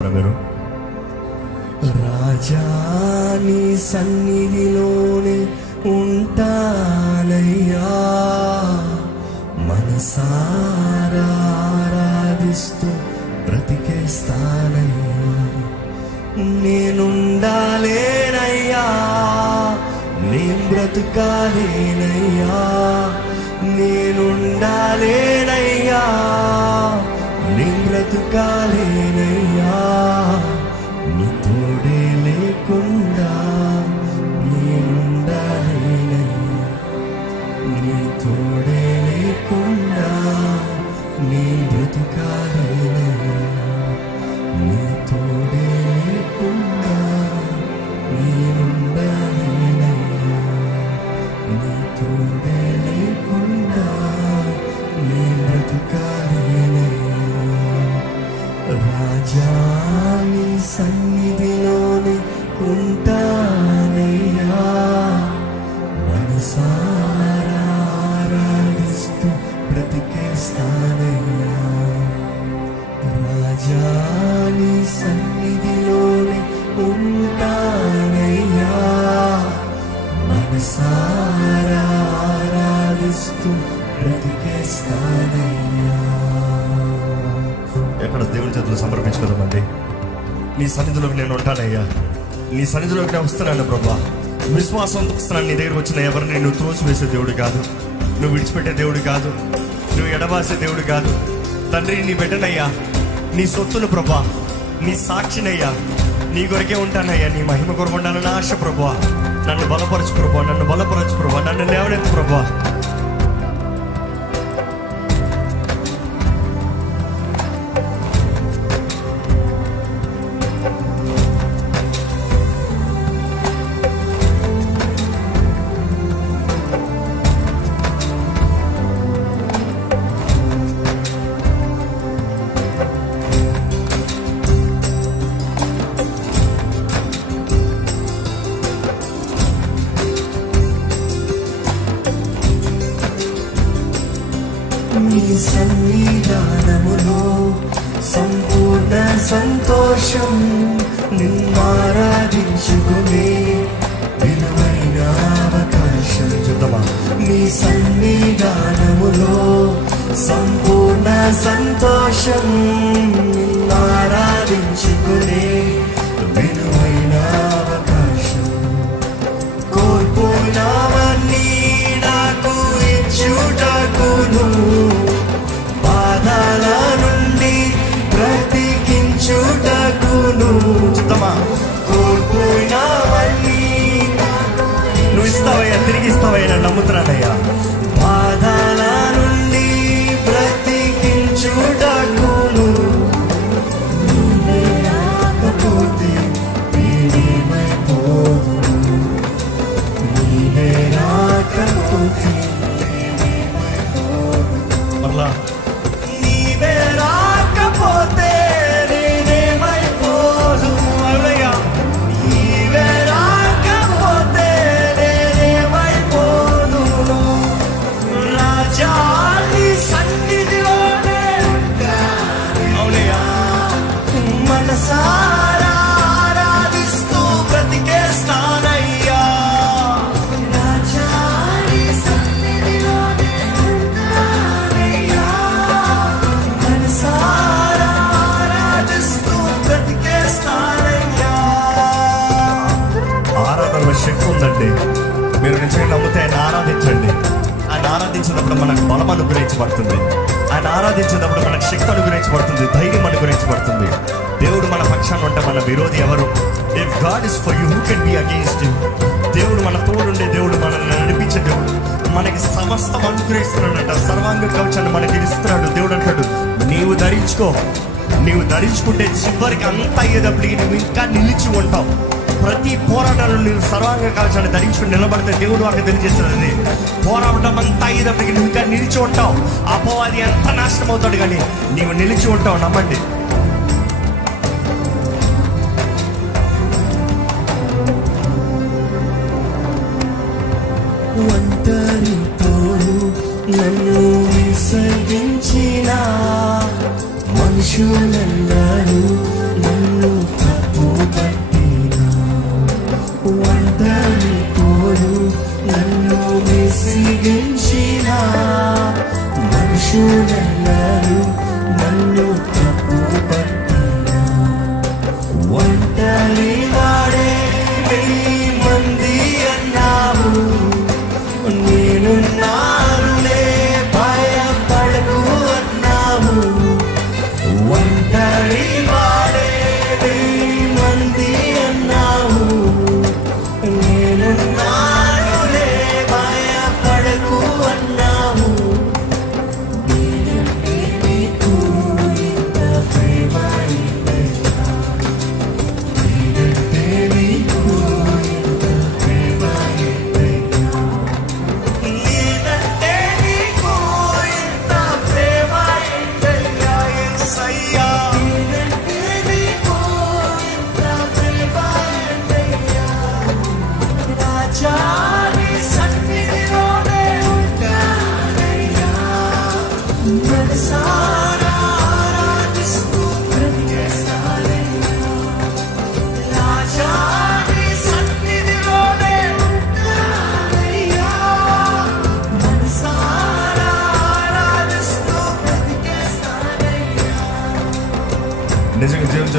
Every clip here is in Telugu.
మీరు రాజా నీ సన్నిధిలోనే ఉంటానయ్యా, మనసారా ఆరాధిస్తూ బ్రతికేస్తానయ్యా. నేనుండాలేనయ్యా, నేను బ్రతుకాలేనయ్యా, నేనుండాలేనయ్యా, నేను బ్రతుకాలేనయ్యా. నీ తోడే లేకుండా నేనుండాలేనయ్యా, నీ తోడే లేకుండా నేను బ్రతుకాలేనయ్యా, నీ తోడే లేకుండా నేనుండాలేనయ్యా, నీ తోడే లేకుండా నేను బ్రతుకాలేనయ్యా. రాజా నీ సన్నిధిలోనే ఉంటానయ్యా, మనసారా ఆరాధిస్తూ బ్రతికేస్తానయ్యా. రాజా నీ సన్నిధిలోనే ఉంటానయ్యా, మనసారా ఆరాధిస్తూ బ్రతికేస్తానయ్యా. ఎక్కడ దేవుని చేతులు సమర్పించుకోదామండి. నీ సన్నిధిలోకి నేను ఉంటానయ్యా, నీ సన్నిధిలోకి నేను వస్తున్నాను ప్రభా. విశ్వాసంతో వస్తున్నాను. నీ దగ్గరకు వచ్చిన ఎవరిని నువ్వు త్రోసివేసే దేవుడు కాదు, నువ్వు విడిచిపెట్టే దేవుడు కాదు, నువ్వు ఎడబాసే దేవుడు కాదు. తండ్రి, నీ బిడ్డనయ్యా, నీ సొత్తును ప్రభా, నీ సాక్షినయ్యా, నీ కొరకే ఉంటానయ్యా. నీ మహిమ కొరకు ఉండాలని ఆశ ప్రభా. నన్ను బలపరచు ప్రభా, నన్ను బలపరచు ప్రభా, నన్ను లేవనెత్తు ప్రభా. నీ సన్నిధానములో సంపూర్ణ సంతోషం, నిన్నారాధించుకునే విలువైన అవకాశం. చూద్దామా? నీ సన్నిధానములో సంపూర్ణ సంతోషం, నిన్నారాధించుకునే విలువైన అవకాశం. కోల్పోయినావన్నీ నాకు ఇచ్చుటకును, బాధల నుండి బ్రతికించుటకును. చూద్దామా? కోల్పోయినావన్నీ నువ్వు ఇస్తావయ్యా, తిరిగి ఇస్తావయ్యా, నేను నమ్ముతున్నానయ్యా. బాధల నుండి బ్రతికించుటకును, రాకపోతే నేనేమైపోదును, నీవే రాకపోతే మరలా నీవే రాకపోతే నేనేమైపోదు. అయ్యా, నీవే రాకపోతే నేనేమైపోదు. రాజా నీ సన్నిధిలోనే అవునయ్యా, మనసారా ఆరాధిస్తూ బ్రతికేస్తానయ్యా. రాజా నీ సన్నిధిలోనే ఉంటానయ్యా, మనసారా ఆరాధిస్తూ బ్రతికేస్తానయ్యా. ఆరాధనలో శక్తి ఉందండి. మీరు నిజంగా నమ్మితే ఆయన ఆరాధించండి. ఆయన ఆరాధించినప్పుడు మనకు బలం అనుగ్రహించబడుతుంది, ఆయన ఆరాధించినప్పుడు మనకు శక్తి అనుగ్రహించబడుతుంది, ధైర్యం అనుగ్రహించబడుతుంది. దేవుడు మన పక్షాన ఉంటే మన విరోధి ఎవరు? If God is for you, who can be against you? దేవుడు మన తోడుండే దేవుడు, మనల్ని నడిపించే దేవుడు, మనకి సమస్తం అనుగ్రహిస్తున్నాడట. సర్వాంగ కవచాన్ని మనకి ఇస్తున్నాడు. దేవుడు అంటాడు, నీవు ధరించుకో, నీవు ధరించుకుంటే చివరికి అంతా అయ్యేటప్పటికి నువ్వు ఇంకా నిలిచి ఉంటావు. ప్రతి పోరాటంలో నువ్వు సర్వాంగ కవచాన్ని ధరించుకుని నిలబడితే దేవుడు అక్కడ తెలియజేస్తున్నది, పోరాటం అంతా అయ్యేటప్పటికి నువ్వు ఇంకా నిలిచి ఉంటావు. అపవాది ఎంత నాశనం అవుతాడు, కానీ నీవు నిలిచి ఉంటావు. నమ్మండి. ఒంటరితో నన్ను విసర్జించిన మనుషులందరూ నన్ను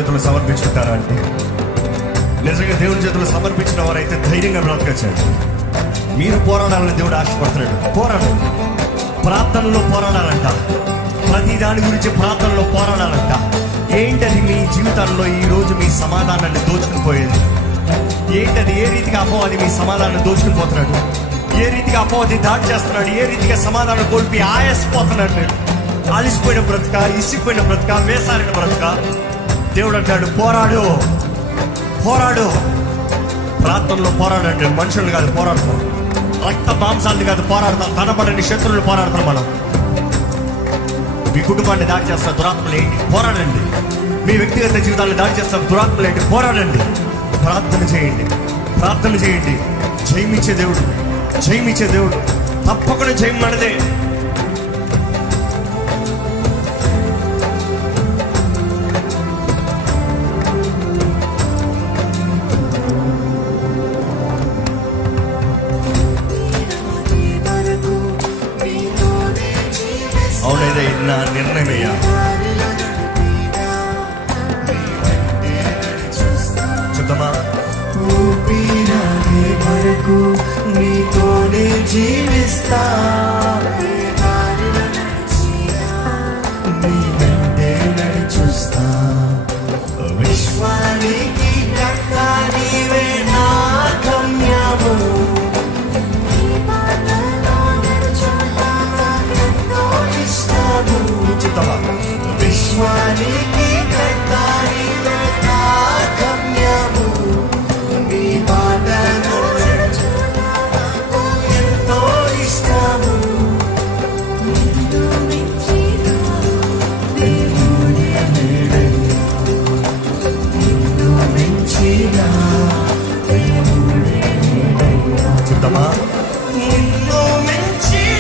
చేతులు సమర్పించుకుంటారా అంటే నిజంగా దేవుని చేతులు సమర్పించిన వారైతే ధైర్యంగా బ్రతకచ్చండి. మీరు పోరాడాలని దేవుడు ఆశపడుతున్నాడు. పోరాడండి. ప్రార్థనలో పోరాడాలంట. ప్రతి దాని గురించి ప్రార్థనలో పోరాడాలంట. ఏంటది మీ జీవితాల్లో ఈ రోజు మీ సమాధానాన్ని దోచుకుని పోయేది ఏంటది? ఏ రీతిగా అపవాది మీ సమాధానం దోచుకుని పోతున్నాడు? ఏ రీతిగా అపవాది దాడి చేస్తున్నాడు? ఏ రీతిగా సమాధానం కోల్పి ఆయాసపోతున్నాడు? మీరు అలిసిపోయిన బ్రతుక, ఇసిపోయిన బ్రతుక, వేసారిన బ్రతుక. దేవుడు అంటాడు పోరాడు, పోరాడు. ప్రార్థనలో పోరాడండి. మనుషులు కాదు పోరాడతాం, రక్త మాంసాన్ని కాదు పోరాడతాం, కనబడని శత్రువులు పోరాడతాం. మనం మీ కుటుంబాన్ని దాడి చేస్తున్న దురాత్మలు ఏంటి? పోరాడండి. మీ వ్యక్తిగత జీవితాన్ని దాడి చేస్తున్న దురాత్మలు ఏంటి? పోరాడండి. ప్రార్థన చేయండి, ప్రార్థన చేయండి. జయమిచ్చే దేవుడు, జయమిచ్చే దేవుడు. తప్పకుండా జయం మనదే. అవునైతే నా నిర్ణయమయ్యా. చూద్దామా? ఊపిరాగే వరకు నీతోనే జీవిస్తా, నీ వెంటే నడిచొస్తా. విశ్వానికి కర్త నీవే నా గమ్యము. చూద్దామా? విశ్వానికి కర్త నీవే నా గమ్యము. నీ బాటలో ఎంతో ఇష్టము. చూద్దామా? నిన్ను మించిన